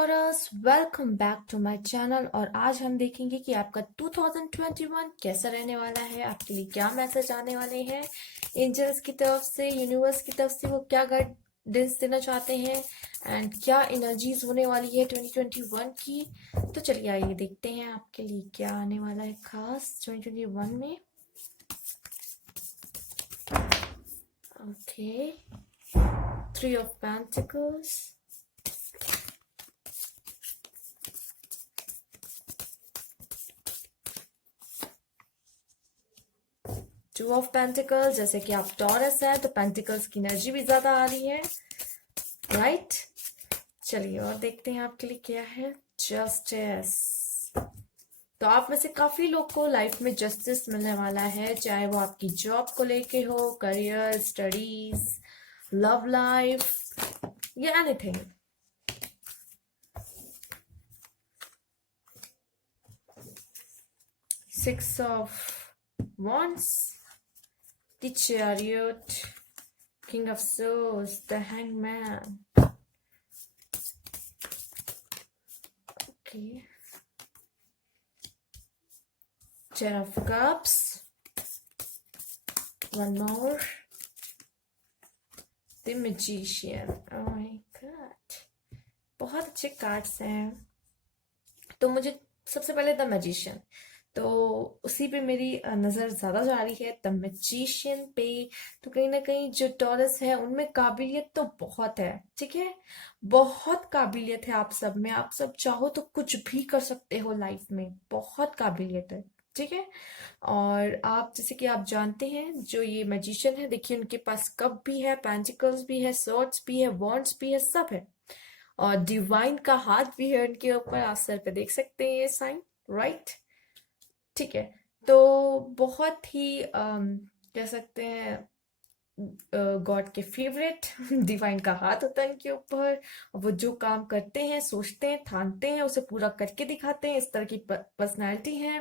Taurus, welcome back to my channel. और आज हम देखेंगे कि आपका 2021 कैसा रहने वाला है, आपके लिए क्या मैसेज आने वाले हैं एंजल्स की तरफ से, यूनिवर्स की तरफ से, वो क्या गाइडेंस देना चाहते हैं एंड क्या एनर्जीज होने वाली है 2021 की। तो चलिए आइए देखते हैं आपके लिए क्या आने वाला है खास 2021 में। Okay, 3 of Pentacles, two of pentacles. जैसे कि आप टॉरस है तो पेंटिकल्स की एनर्जी भी ज्यादा आ रही है, राइट। चलिए और देखते हैं आपके लिए क्या है। जस्टिस। तो आप में से काफी लोग को लाइफ में जस्टिस मिलने वाला है, चाहे वो आपकी जॉब को लेके हो, करियर, स्टडीज, लव लाइफ या anything. Six of wands, the chariot, king of swords, the hangman. Okay, ten of cups, one more, the magician. Oh my god, बहुत अच्छे कार्ड्स हैं। तो मुझे सबसे पहले द मैजिशियन, तो उसी पे मेरी नजर ज्यादा जा रही है, द मैजिशियन पे। तो कहीं ना कहीं जो टॉरस है उनमें काबिलियत तो बहुत है, ठीक है, बहुत काबिलियत है आप सब में। आप सब चाहो तो कुछ भी कर सकते हो लाइफ में, बहुत काबिलियत है, ठीक है। और आप जैसे कि आप जानते हैं जो ये मैजिशियन है, देखिए उनके पास कप भी है, पेंटिकल्स भी है, स्वॉर्ड्स भी है, वॉन्ड्स भी है, सब है। और डिवाइन का हाथ भी है उनके ऊपर, आप सर पे देख सकते हैं ये साइन, राइट। ठीक है, तो बहुत ही कह सकते हैं गॉड के फेवरेट डिवाइन का हाथ होता है इनके ऊपर। वो जो काम करते हैं, सोचते हैं, ठानते हैं, उसे पूरा करके दिखाते हैं। इस तरह की पर्सनैलिटी है,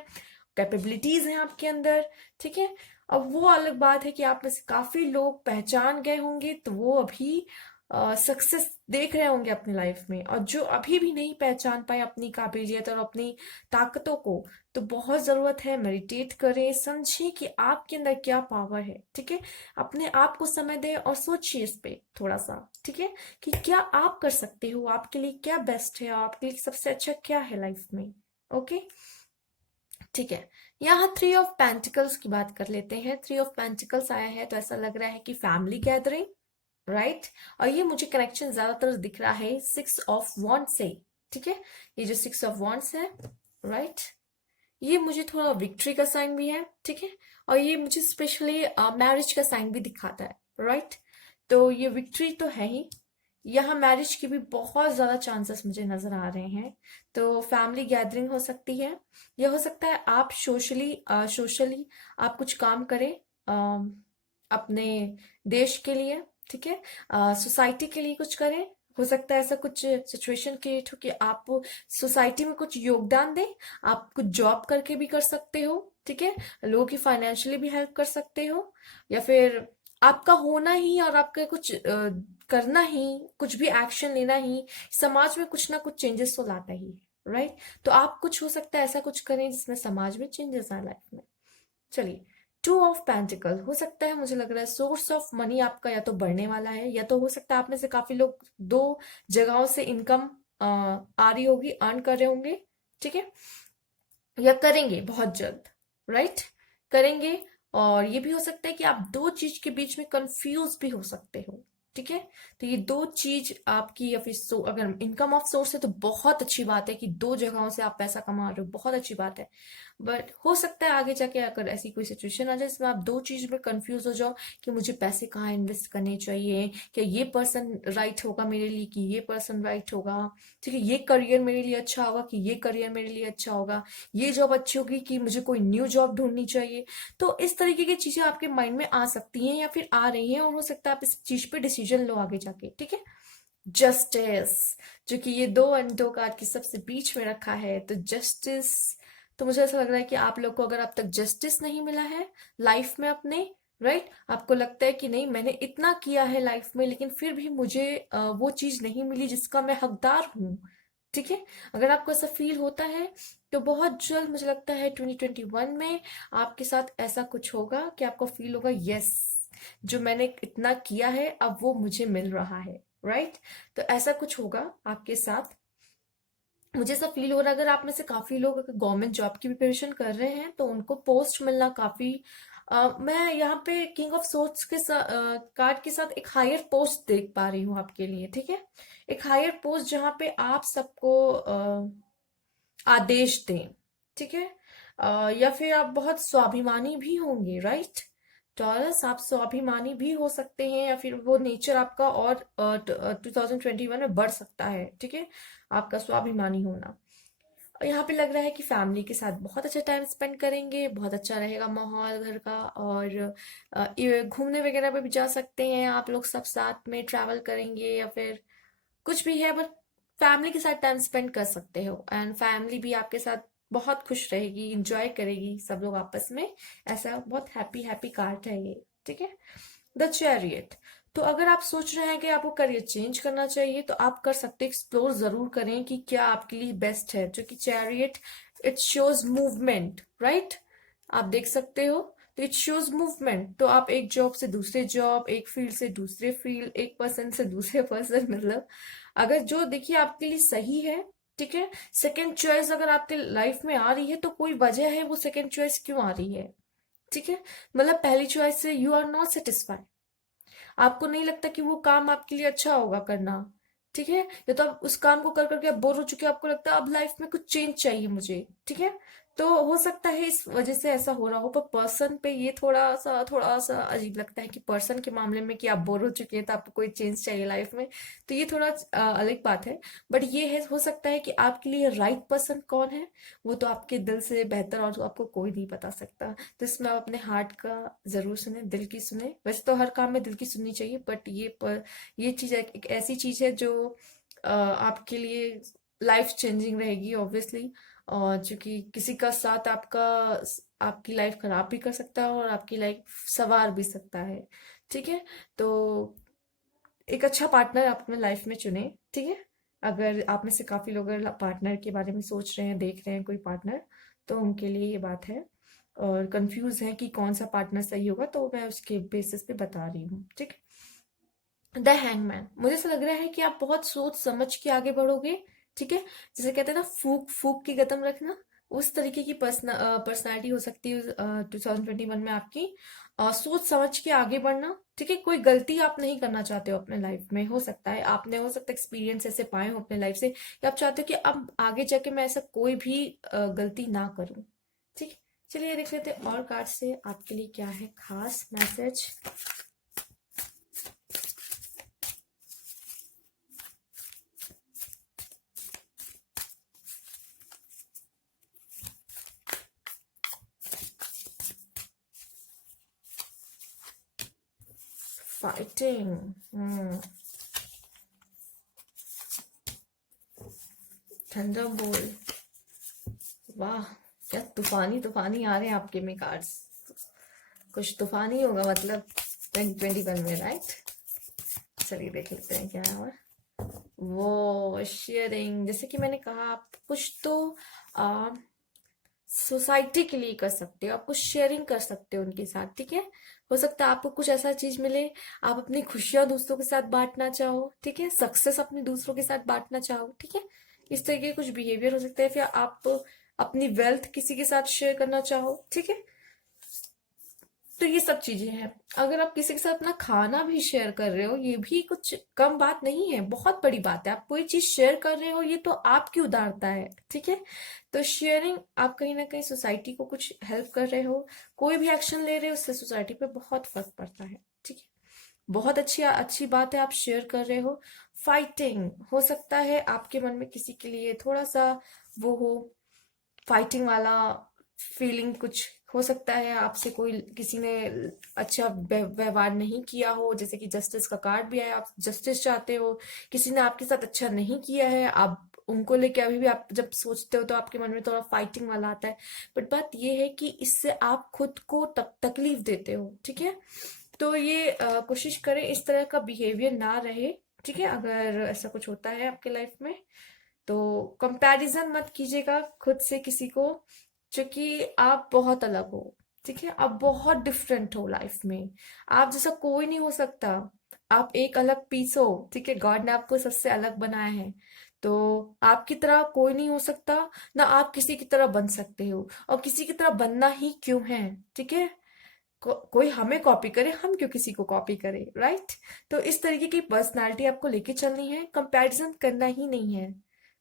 कैपेबिलिटीज हैं आपके अंदर, ठीक है। अब वो अलग बात है कि आप में से काफी लोग पहचान गए होंगे, तो वो अभी सक्सेस देख रहे होंगे अपनी लाइफ में। और जो अभी भी नहीं पहचान पाए अपनी काबिलियत और अपनी ताकतों को, तो बहुत जरूरत है मेडिटेट करें, समझिए कि आपके अंदर क्या पावर है, ठीक है। अपने आप को समय दें और सोचिए इस पे थोड़ा सा, ठीक है, कि क्या आप कर सकते हो, आपके लिए क्या बेस्ट है, आपके लिए सबसे अच्छा क्या है लाइफ में। ओके, ठीक है। यहाँ थ्री ऑफ पेंटिकल्स की बात कर लेते हैं। थ्री ऑफ पेंटिकल्स आया है तो ऐसा लग रहा है कि फैमिली गैदरिंग, राइट। और ये मुझे कनेक्शन ज्यादातर दिख रहा है सिक्स ऑफ वॉन्ड्स से, ठीक है। ये जो सिक्स ऑफ वॉन्ड्स है, राइट, ये मुझे थोड़ा विक्ट्री का साइन भी है, ठीक है। और ये मुझे स्पेशली मैरिज का साइन भी दिखाता है, राइट। तो ये विक्ट्री तो है ही, यहाँ मैरिज की भी बहुत ज्यादा चांसेस मुझे नजर आ रहे हैं। तो फैमिली गैदरिंग हो सकती है, यह हो सकता है आप सोशली आप कुछ काम करें अपने देश के लिए, ठीक है, सोसाइटी के लिए कुछ करें। हो सकता है ऐसा कुछ सिचुएशन क्रिएट हो कि आप सोसाइटी में कुछ योगदान दें। आप कुछ जॉब करके भी कर सकते हो, ठीक है, लोगों की फाइनेंशियली भी हेल्प कर सकते हो, या फिर आपका होना ही और आपका कुछ करना ही, कुछ भी एक्शन लेना ही समाज में कुछ ना कुछ चेंजेस तो लाता ही, राइट। तो आप कुछ हो सकता है ऐसा कुछ करें जिसमें समाज में चेंजेस आए लाइफ में। चलिए, टू ऑफ पेंटिकल हो सकता है, मुझे लग रहा है सोर्स ऑफ मनी आपका या तो बढ़ने वाला है, या तो हो सकता है आप में से काफी लोग दो जगहों से इनकम आ रही होगी, अर्न कर रहे होंगे, ठीक है, या करेंगे बहुत जल्द, राइट, करेंगे। और ये भी हो सकता है कि आप दो चीज के बीच में कंफ्यूज भी हो सकते हो, ठीक है। तो ये दो चीज आपकी, या फिर अगर इनकम ऑफ सोर्स है तो बहुत अच्छी बात है कि दो जगहों से आप पैसा कमा रहे हो, बहुत अच्छी बात है। बट हो सकता है आगे जाके अगर ऐसी कोई सिचुएशन आ जाए जिसमें आप दो चीज में कंफ्यूज हो जाओ कि मुझे पैसे कहाँ इन्वेस्ट करने चाहिए, क्या ये पर्सन राइट होगा मेरे लिए कि ये पर्सन राइट होगा, ठीक है, ये करियर मेरे लिए अच्छा होगा कि ये करियर मेरे लिए अच्छा होगा, ये जॉब अच्छी होगी कि मुझे कोई न्यू जॉब ढूंढनी चाहिए। तो इस तरीके की चीजें आपके माइंड में आ सकती हैं या फिर आ रही हैं, और हो सकता है आप इस चीज पे डिसीजन लो आगे जाके, ठीक है। जस्टिस, जो कि ये दो एंड दो कार्ड के सबसे बीच में रखा है, तो जस्टिस। तो मुझे ऐसा लग रहा है कि आप लोग को अगर अब तक जस्टिस नहीं मिला है लाइफ में अपने, राइट, आपको लगता है कि नहीं मैंने इतना किया है लाइफ में लेकिन फिर भी मुझे वो चीज नहीं मिली जिसका मैं हकदार हूं, ठीक है, अगर आपको ऐसा फील होता है तो बहुत जल्द मुझे लगता है 2021 में आपके साथ ऐसा कुछ होगा कि आपको फील होगा, यस, जो मैंने इतना किया है अब वो मुझे मिल रहा है, राइट। तो ऐसा कुछ होगा आपके साथ। मुझे ऐसा फील हो रहा है, अगर आप में से काफी लोग अगर गवर्नमेंट जॉब की प्रिपरेशन कर रहे हैं तो उनको पोस्ट मिलना काफी मैं यहाँ पे किंग ऑफ सोर्ड्स के कार्ड के साथ एक हायर पोस्ट देख पा रही हूँ आपके लिए, ठीक है। एक हायर पोस्ट जहाँ पे आप सबको आदेश दें, ठीक है। या फिर आप बहुत स्वाभिमानी भी होंगे, राइट। टॉरस, आप स्वाभिमानी भी हो सकते हैं या फिर वो नेचर आपका और 2021 में बढ़ सकता है, ठीक है, आपका स्वाभिमानी होना। यहाँ पे लग रहा है कि फैमिली के साथ बहुत अच्छा टाइम स्पेंड करेंगे, बहुत अच्छा रहेगा माहौल घर का। और ये घूमने वगैरह पे भी जा सकते हैं आप लोग, सब साथ में ट्रैवल करेंगे या फिर कुछ भी है, बट फैमिली के साथ टाइम स्पेंड कर सकते हो एंड फैमिली भी आपके साथ बहुत खुश रहेगी, इंजॉय करेगी सब लोग आपस में। ऐसा बहुत हैप्पी हैप्पी कार्ड है ये, ठीक है। द चैरियट, तो अगर आप सोच रहे हैं कि आपको करियर चेंज करना चाहिए तो आप कर सकते, एक्सप्लोर जरूर करें कि क्या आपके लिए बेस्ट है, जो कि chariot it shows movement, right. आप देख सकते हो, तो इट शोज मूवमेंट, तो आप एक जॉब से दूसरे जॉब, एक फील्ड से दूसरे फील्ड, एक पर्सन से दूसरे पर्सन, मतलब अगर जो देखिए आपके लिए सही है, ठीक है। सेकंड चॉइस अगर आपके लाइफ में आ रही है तो कोई वजह है वो सेकंड चॉइस क्यों आ रही है, ठीक है। मतलब पहली चॉइस से यू आर नॉट सेटिस्फाइड, आपको नहीं लगता कि वो काम आपके लिए अच्छा होगा करना, ठीक है। या तो आप उस काम को कर करके आप बोर हो चुके हो, आपको लगता है अब लाइफ में कुछ चेंज चाहिए मुझे, ठीक है। तो हो सकता है इस वजह से ऐसा हो रहा हो, पर पर्सन पे ये थोड़ा सा अजीब लगता है कि पर्सन के मामले में कि आप बोर हो चुके हैं तो आपको कोई चेंज चाहिए लाइफ में, तो ये थोड़ा अलग बात है। बट ये है, हो सकता है कि आपके लिए राइट पर्सन कौन है वो तो आपके दिल से बेहतर और आपको कोई नहीं बता सकता। तो इसमें आप अपने हार्ट का जरूर सुने, दिल की सुने। वैसे तो हर काम में दिल की सुननी चाहिए, बट ये चीज एक ऐसी चीज है जो आपके लिए लाइफ चेंजिंग रहेगी ऑब्वियसली। और चूंकि किसी का साथ आपकी लाइफ खराब भी कर सकता है और आपकी लाइफ संवार भी सकता है, ठीक है। तो एक अच्छा पार्टनर आप अपने लाइफ में चुने, ठीक है। अगर आप में से काफी लोग अगर पार्टनर के बारे में सोच रहे हैं, देख रहे हैं कोई पार्टनर, तो उनके लिए ये बात है। और कंफ्यूज है कि कौन सा पार्टनर सही होगा, तो मैं उसके बेसिस पे बता रही हूँ, ठीक। द हैंगमैन, मुझे ऐसा लग रहा है कि आप बहुत सोच समझ के आगे बढ़ोगे, ठीक है। जैसे कहते हैं ना, फूक फूक की कदम रखना, उस तरीके की पर्सनालिटी हो सकती है 2021 में आपकी। सोच समझ के आगे बढ़ना, ठीक है। कोई गलती आप नहीं करना चाहते हो अपने लाइफ में, हो सकता है आपने, हो सकता है एक्सपीरियंस ऐसे पाए हो अपने लाइफ से कि आप चाहते हो कि अब आगे जाके मैं ऐसा कोई भी गलती ना करूं, ठीक। चलिए देख लेते हैं और कार्ड से आपके लिए क्या है खास मैसेज। फाइटिंग, थंडरबोल्ट, वाह, क्या तूफानी तूफानी आ रहे हैं आपके में कार्ड्स। कुछ तूफानी होगा मतलब 2021 में, राइट। चलिए देख लेते हैं क्या है। और वो शेयरिंग, जैसे कि मैंने कहा, आप कुछ तो आ, सोसाइटी के लिए कर सकते हो, आप कुछ शेयरिंग कर सकते हो उनके साथ, ठीक है। हो सकता है आपको कुछ ऐसा चीज मिले, आप अपनी खुशियां दूसरों के साथ बांटना चाहो, ठीक है। सक्सेस अपने दूसरों के साथ बांटना चाहो, ठीक है। इस तरह के कुछ बिहेवियर हो सकते हैं, फिर आप अपनी वेल्थ किसी के साथ शेयर करना चाहो, ठीक है। तो ये सब चीजें हैं। अगर आप किसी के साथ अपना खाना भी शेयर कर रहे हो, ये भी कुछ कम बात नहीं है, बहुत बड़ी बात है। आप कोई चीज शेयर कर रहे हो, ये तो आपकी उदारता है, ठीक है। तो शेयरिंग, आप कहीं ना कहीं सोसाइटी को कुछ हेल्प कर रहे हो, कोई भी एक्शन ले रहे हो, उससे सोसाइटी पे बहुत फर्क पड़ता है, ठीक है। बहुत अच्छी अच्छी बात है, आप शेयर कर रहे हो। फाइटिंग, हो सकता है आपके मन में किसी के लिए थोड़ा सा वो हो, फाइटिंग वाला फीलिंग कुछ हो सकता है। आपसे कोई किसी ने अच्छा व्यवहार नहीं किया हो, जैसे कि जस्टिस का कार्ड भी आया, आप जस्टिस चाहते हो, किसी ने आपके साथ अच्छा नहीं किया है, आप उनको लेके अभी भी आप जब सोचते हो तो आपके मन में थोड़ा फाइटिंग वाला आता है। बट बात ये है कि इससे आप खुद को तकलीफ देते हो, ठीक है। तो ये कोशिश करें इस तरह का बिहेवियर ना रहे, ठीक है। अगर ऐसा कुछ होता है आपके लाइफ में तो कंपैरिजन मत कीजिएगा खुद से किसी को, क्योंकि आप बहुत अलग हो। ठीक है, आप बहुत डिफरेंट हो लाइफ में। आप जैसा कोई नहीं हो सकता। आप एक अलग पीस हो। ठीक है, गॉड ने आपको सबसे अलग बनाया है। तो आपकी तरह कोई नहीं हो सकता, ना आप किसी की तरह बन सकते हो, और किसी की तरह बनना ही क्यों है। ठीक है, कोई हमें कॉपी करे, हम क्यों किसी को कॉपी करें, राइट। तो इस तरीके की पर्सनालिटी आपको लेके चलनी है। कंपैरिजन करना ही नहीं है,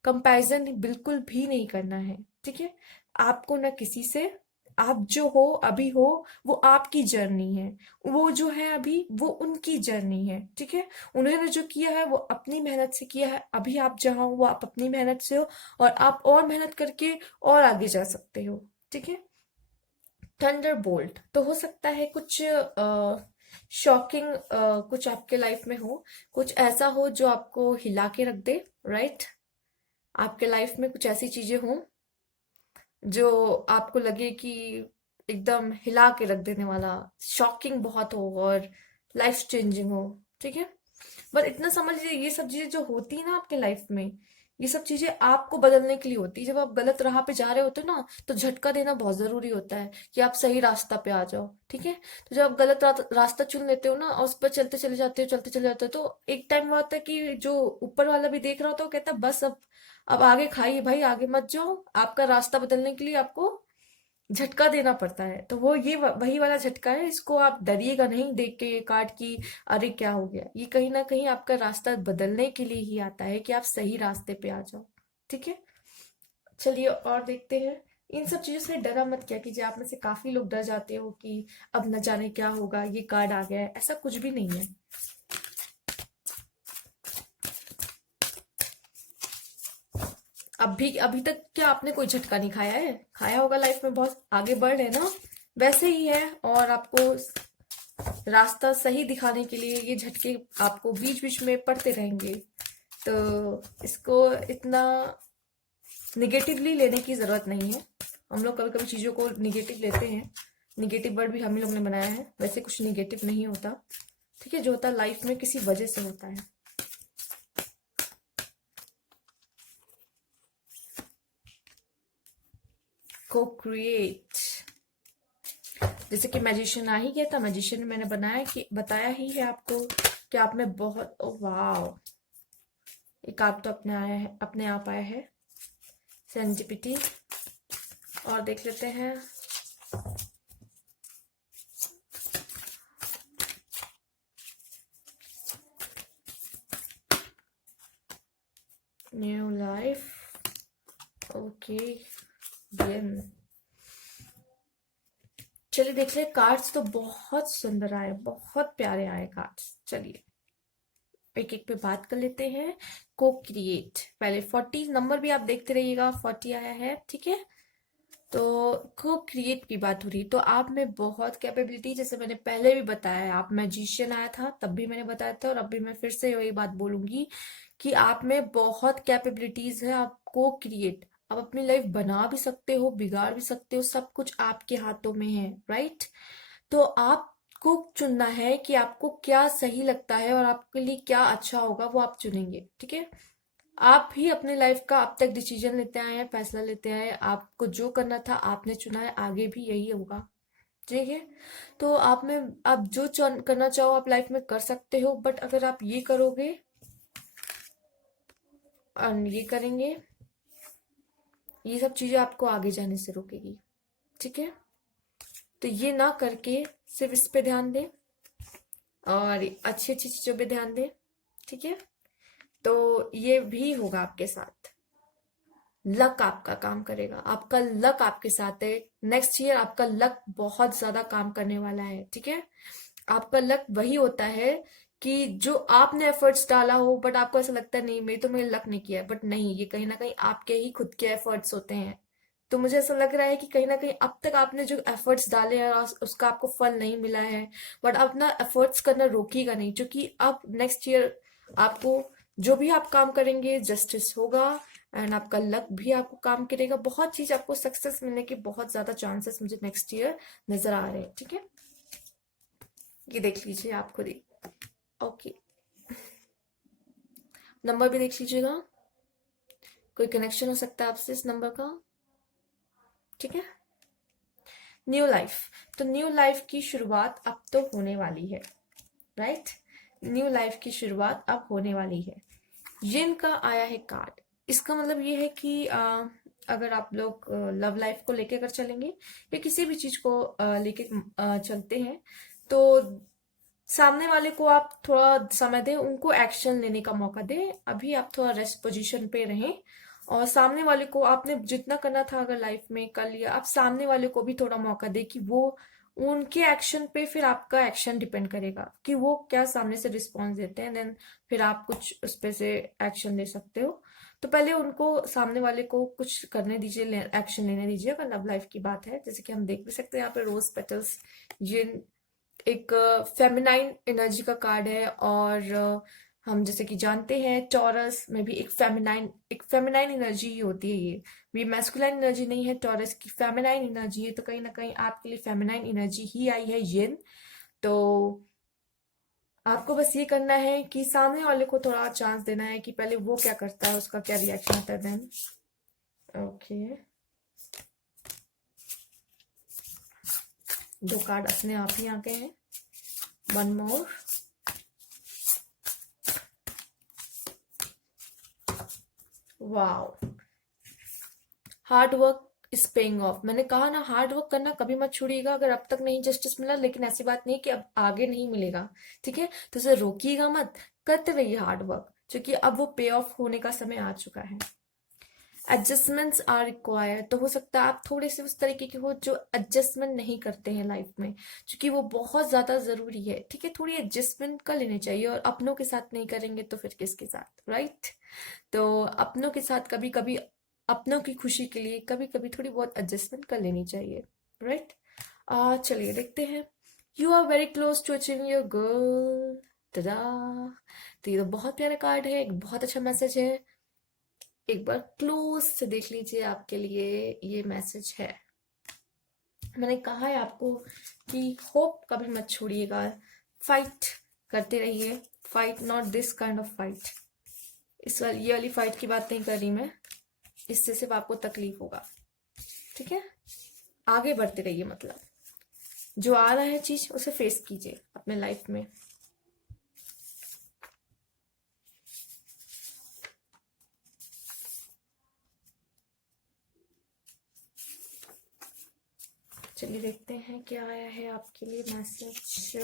कंपैरिजन बिल्कुल भी नहीं करना है। ठीक है, आपको ना किसी से, आप जो हो अभी हो, वो आपकी जर्नी है। वो जो है अभी, वो उनकी जर्नी है। ठीक है, उन्होंने जो किया है वो अपनी मेहनत से किया है। अभी आप जहाँ हो वो आप अपनी मेहनत से हो, और आप और मेहनत करके और आगे जा सकते हो। ठीक है, थंडर बोल्ट तो हो सकता है कुछ शॉकिंग, कुछ आपके लाइफ में हो, कुछ ऐसा हो जो आपको हिला के रख दे, राइट। आपके लाइफ में कुछ ऐसी चीजें हों जो आपको लगे कि एकदम हिला के रख देने वाला, शॉकिंग बहुत हो और लाइफ चेंजिंग हो। ठीक है, बस इतना समझ लीजिए, ये सब चीजें जो होती है ना आपके लाइफ में, ये सब चीजें आपको बदलने के लिए होती है। जब आप गलत राह पे जा रहे होते हो ना, तो झटका देना बहुत जरूरी होता है कि आप सही रास्ता पे आ जाओ। ठीक है, तो जब आप गलत रास्ता चुन लेते हो ना, और उस पर चलते चले जाते हो, चलते चले जाते हो, तो एक टाइम हुआ होता है कि जो ऊपर वाला भी देख रहा होता है वो कहता है बस अब आगे खाइए भाई, आगे मत जाओ। आपका रास्ता बदलने के लिए आपको झटका देना पड़ता है। तो वो ये वही वाला झटका है। इसको आप डरिएगा नहीं देख के ये कार्ड की, अरे क्या हो गया। ये कहीं ना कहीं आपका रास्ता बदलने के लिए ही आता है कि आप सही रास्ते पे आ जाओ। ठीक है, चलिए और देखते हैं। इन सब चीजों से डरा मत क्या कीजिए। आप में से काफी लोग डर जाते हो कि अब न जाने क्या होगा, ये कार्ड आ गया है। ऐसा कुछ भी नहीं है। अभी तक क्या आपने कोई झटका नहीं खाया है? खाया होगा लाइफ में, बहुत आगे बढ़ रहे हैं ना, वैसे ही है। और आपको रास्ता सही दिखाने के लिए ये झटके आपको बीच बीच में पड़ते रहेंगे। तो इसको इतना निगेटिवली लेने की जरूरत नहीं है। हम लोग कभी कभी चीजों को निगेटिव लेते हैं। निगेटिव वर्ड भी हम ही लोग ने बनाया है, वैसे कुछ निगेटिव नहीं होता। ठीक है, जो होता है लाइफ में किसी वजह से होता है। को क्रिएट, जैसे कि मैजिशियन आ ही गया था। मैजिशियन मैंने बताया ही है आपको कि आप में बहुत, ओ वाह, एक आप तो अपने आया है, अपने आप आया है सेंसिटिविटी। और देख लेते हैं। New life, okay, begin. चलिए देख ले, कार्ड्स तो बहुत सुंदर आए, बहुत प्यारे आए कार्ड्स। चलिए एक एक पे बात कर लेते हैं। को क्रिएट, पहले 40 नंबर भी आप देखते रहिएगा, 40 आया है। ठीक है, तो को क्रिएट की बात हो रही, तो आप में बहुत कैपेबिलिटी, जैसे मैंने पहले भी बताया है। आप मैजिशियन आया था तब भी मैंने बताया था, और अभी मैं फिर से वही बात बोलूंगी कि आप में बहुत कैपेबिलिटीज है। आपको क्रिएट, आप अपनी लाइफ बना भी सकते हो, बिगाड़ भी सकते हो, सब कुछ आपके हाथों में है, राइट। तो आपको चुनना है कि आपको क्या सही लगता है और आपके लिए क्या अच्छा होगा, वो आप चुनेंगे। ठीक है, आप ही अपने लाइफ का अब तक डिसीजन लेते आए हैं, फैसला लेते आए हैं। आपको जो करना था आपने चुना है, आगे भी यही होगा। ठीक है, तो आप में, आप जो करना चाहो आप लाइफ में कर सकते हो, बट अगर आप ये करोगे और ये करेंगे, ये सब चीजें आपको आगे जाने से रोकेगी। ठीक है, तो ये ना करके सिर्फ इस पे ध्यान दें और अच्छी अच्छी चीजों पे ध्यान दें। ठीक है, तो ये भी होगा आपके साथ। लक आपका काम करेगा, आपका लक आपके साथ है। नेक्स्ट ईयर आपका लक बहुत ज्यादा काम करने वाला है। ठीक है, आपका लक वही होता है कि जो आपने एफर्ट्स डाला हो, बट आपको ऐसा लगता है नहीं मेरी तो मेरे लक नहीं किया है, बट नहीं, ये कहीं ना कहीं आपके ही खुद के एफर्ट्स होते हैं। तो मुझे ऐसा लग रहा है कि कहीं ना कहीं अब तक आपने जो एफर्ट्स डाले हैं और उसका आपको फल नहीं मिला है, बट अपना एफर्ट्स करना रोकिएगा नहीं, क्योंकि अब नेक्स्ट ईयर आपको जो भी आप काम करेंगे जस्टिस होगा, एंड आपका लक भी आपको काम करेगा। बहुत चीज आपको सक्सेस मिलने के बहुत ज्यादा चांसेस मुझे नेक्स्ट ईयर नजर आ रहे हैं। ठीक है, ये देख लीजिए आप खुद ही। ओके, नंबर भी देख लीजिएगा। कोई कनेक्शन हो सकता है आपसे इस नंबर का, ठीक है। न्यू लाइफ, तो न्यू लाइफ की शुरुआत अब तो होने वाली है, राइट। न्यू लाइफ की शुरुआत अब होने वाली है। जिन का आया है कार्ड, इसका मतलब ये है कि अगर आप लोग लव लाइफ को लेके अगर चलेंगे या किसी भी चीज को लेके चलते हैं, तो सामने वाले को आप थोड़ा समय दें, उनको एक्शन लेने का मौका दें। अभी आप थोड़ा रेस्ट पोजीशन पे रहें, और सामने वाले को आपने जितना करना था अगर लाइफ में कर लिया, आप सामने वाले को भी थोड़ा मौका दें कि वो उनके एक्शन पे फिर आपका एक्शन डिपेंड करेगा कि वो क्या सामने से रिस्पॉन्स देते हैं, देन फिर आप कुछ उस पे से एक्शन ले सकते हो। तो पहले उनको, सामने वाले को कुछ करने दीजिए, एक्शन लेने दीजिए। अगर लव लाइफ की बात है, जैसे कि हम देख भी सकते हैं यहाँ पे रोज पेटल्स, ये एक फेमिनाइन एनर्जी का कार्ड है। और हम जैसे कि जानते हैं टॉरस में भी एक फेमिनाइन एनर्जी ही होती है। ये मैस्कुलाइन एनर्जी नहीं है, टॉरस की फेमिनाइन एनर्जी है। तो कहीं ना कहीं आपके लिए फेमिनाइन एनर्जी ही आई है येन। तो आपको बस ये करना है कि सामने वाले को थोड़ा चांस देना है कि पहले वो क्या करता है, उसका क्या रिएक्शन आता है, देन ओके। दो कार्ड अपने आप ही आ गए हैं। One more, wow, hard work is paying off. मैंने कहा ना, हार्ड वर्क करना कभी मत छोड़िएगा। अगर अब तक नहीं जस्टिस मिला, लेकिन ऐसी बात नहीं कि अब आगे नहीं मिलेगा, ठीक है। तो उसे रोकिएगा मत, करते रहिए हार्ड वर्क, क्योंकि अब वो पे ऑफ होने का समय आ चुका है। एडजस्टमेंट्स आर रिक्वायर्ड, तो हो सकता है आप थोड़े से उस तरीके के हो जो एडजस्टमेंट नहीं करते हैं लाइफ में, क्योंकि वो बहुत ज्यादा जरूरी है, ठीक है। थोड़ी एडजस्टमेंट कर लेनी चाहिए, और अपनों के साथ नहीं करेंगे तो फिर किसके साथ, राइट। तो अपनों के साथ कभी कभी, अपनों की खुशी के लिए कभी कभी थोड़ी बहुत एडजस्टमेंट कर लेनी चाहिए, राइट। चलिए देखते हैं। You are very close to achieving your goal, tada। तो ये तो बहुत प्यारा कार्ड है, एक बहुत अच्छा मैसेज है। एक बार क्लोज से देख लीजिए, आपके लिए ये मैसेज है। मैंने कहा है आपको कि होप कभी मत छोड़िएगा, फाइट करते रहिए। Fight, not this kind of fight. ये वाली फाइट की बात नहीं कर रही मैं, इससे सिर्फ आपको तकलीफ होगा, ठीक है। आगे बढ़ते रहिए, मतलब जो आ रहा है चीज उसे फेस कीजिए अपने लाइफ में। चलिए देखते हैं क्या आया है आपके लिए मैसेज।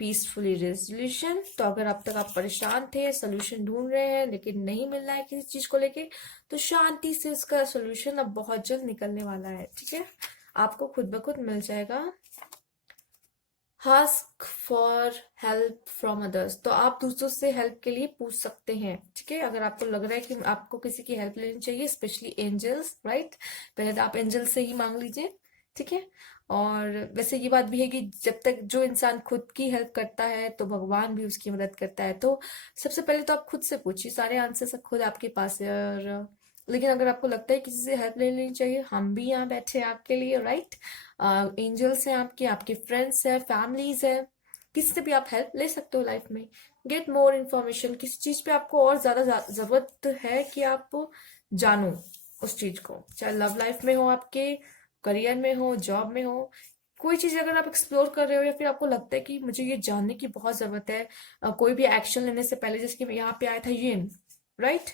पीसफुली रेजोल्यूशन, तो अगर अब तक आप परेशान थे, सोल्यूशन ढूंढ रहे हैं लेकिन नहीं मिल रहा है किसी चीज को लेके, तो शांति से उसका सोल्यूशन अब बहुत जल्द निकलने वाला है, ठीक है। आपको खुद ब खुद मिल जाएगा। Ask for help from others, तो आप दूसरों से हेल्प के लिए पूछ सकते हैं, ठीक है। अगर आपको लग रहा है कि आपको किसी की हेल्प लेनी चाहिए, स्पेशली एंजल्स, राइट, पहले तो आप एंजल से ही मांग लीजिए, ठीक है। और वैसे ये बात भी है कि जब तक जो इंसान खुद की हेल्प करता है तो भगवान भी उसकी मदद करता है। तो सबसे पहले तो आप खुद से पूछिए, सारे आंसर सब खुद आपके पास है। और लेकिन अगर आपको लगता है किसी से हेल्प ले लेनी चाहिए, हम भी यहाँ बैठे हैं आपके लिए, राइट। एंजल्स हैं आपके, आपके फ्रेंड्स हैं, फैमिलीज हैं, किसी से भी आप हेल्प ले सकते हो लाइफ में। गेट मोर इन्फॉर्मेशन, किसी चीज पे आपको और ज्यादा जरूरत है कि आप जानो उस चीज को, चाहे लव लाइफ में हो, आपके करियर में हो, जॉब में हो। कोई चीज अगर आप एक्सप्लोर कर रहे हो या फिर आपको लगता है कि मुझे ये जानने की बहुत जरूरत है, कोई भी एक्शन लेने से पहले, जैसे कि यहाँ पे आया था ये, राइट,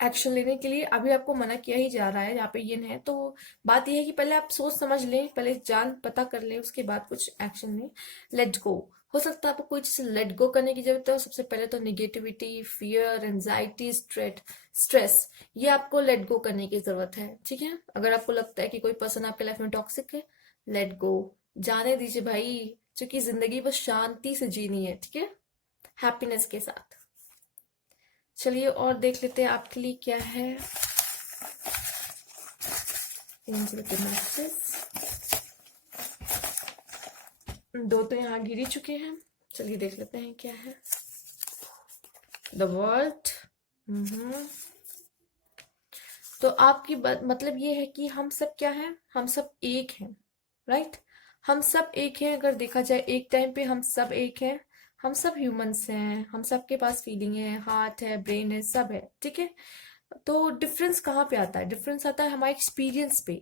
एक्शन लेने के लिए अभी आपको मना किया ही जा रहा है, यहाँ पे ये है। तो बात यह है कि पहले आप सोच समझ लें, पहले जान पता कर लें, उसके बाद कुछ एक्शन लें। लेट गो, हो सकता है आपको कोई चीज लेट गो करने की जरूरत है। सबसे पहले तो निगेटिविटी, फियर, एंजाइटी, स्ट्रेस, ये आपको लेट गो करने की जरूरत है, ठीक है। अगर आपको लगता है कि कोई पर्सन आपके लाइफ में टॉक्सिक है, लेट गो, जाने दीजिए भाई, क्योंकि जिंदगी बस शांति से जीनी है, ठीक है, हैप्पीनेस के साथ। चलिए और देख लेते हैं आपके लिए क्या है एंजल के मैसेज। दो तो यहाँ गिर ही चुके हैं, चलिए देख लेते हैं क्या है। द वर्ल्ड, तो आपकी मतलब ये है कि हम सब क्या हैं, हम सब एक हैं, राइट। हम सब एक हैं, अगर देखा जाए एक टाइम पे हम सब एक हैं। हम सब ह्यूमंस हैं, हम सबके पास फीलिंग है, हार्ट है, ब्रेन है, सब है, ठीक है। तो डिफरेंस कहाँ पे आता है? डिफरेंस आता है हमारे एक्सपीरियंस पे।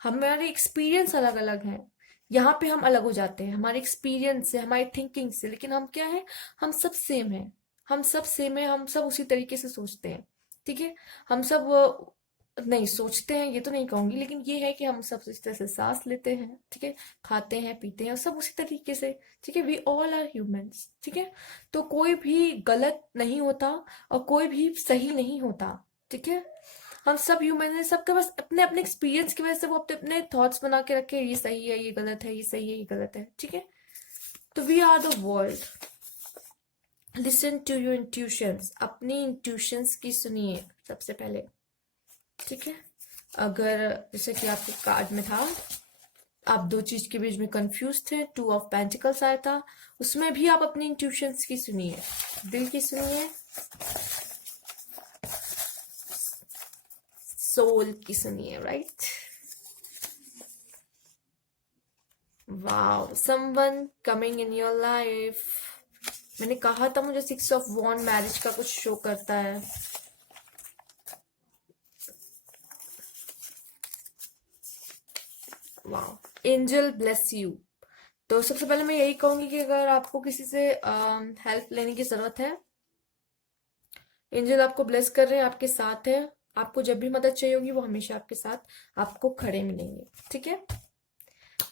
हमारे एक्सपीरियंस अलग अलग हैं, यहाँ पे हम अलग हो जाते हैं हमारे एक्सपीरियंस से, हमारी थिंकिंग से। लेकिन हम क्या है, हम सब सेम है, हम सब सेम है, हम सब उसी तरीके से सोचते हैं, ठीक है। हम सब नहीं सोचते हैं ये तो नहीं कहूंगी, लेकिन ये है कि हम सब इस तरह से सांस लेते हैं, ठीक है, खाते हैं, पीते हैं, सब उसी तरीके से, ठीक है। वी ऑल आर ह्यूमंस, ठीक है। तो कोई भी गलत नहीं होता और कोई भी सही नहीं होता, ठीक है। हम सब ह्यूमन हैं, सबके पास अपने अपने एक्सपीरियंस की वजह से वो अपने अपने थॉट्स बना के रखे, ये सही है, ये गलत है, ये सही है, ये गलत है, ठीक है। तो we are the world. Listen to your intuitions, अपनी इंट्यूशंस की सुनिए सबसे पहले, ठीक है। अगर जैसे कि आपके कार्ड में था, आप दो चीज के बीच में कंफ्यूज थे, टू ऑफ पेंटिकल्स आया था, उसमें भी आप अपनी इंट्यूशंस की सुनिए, दिल की सुनिए, सोल की सुनिए, right. Wow, someone coming in your life. मैंने कहा था मुझे 6 ऑफ वॉन्ड मैरिज का कुछ शो करता है। Wow, angel bless you. तो सबसे पहले मैं यही कहूंगी कि अगर आपको किसी से हेल्प लेने की जरूरत है, एंजल आपको ब्लेस कर रहे हैं, आपके साथ है। आपको जब भी मदद चाहिए होगी वो हमेशा आपके साथ आपको खड़े मिलेंगे, ठीक है।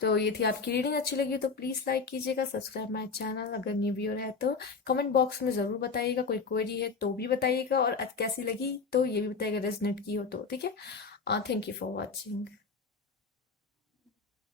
तो ये थी आपकी रीडिंग। अच्छी लगी तो प्लीज लाइक कीजिएगा, सब्सक्राइब माय चैनल। अगर न्यू व्यूअर है तो कमेंट बॉक्स में जरूर बताइएगा, कोई क्वेरी है तो भी बताइएगा, और कैसी लगी तो ये भी बताइएगा, रेजोनेट की हो तो, ठीक है। Thank you for watching.